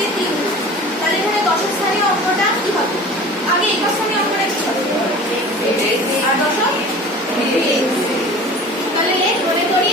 থেকে 3, তাহলে এখানে দশক স্থানীয় অঙ্কটা কি হবে? আগে একক স্থানীয় অঙ্কটা কি হবে? আর দশক, তাহলে মনে করি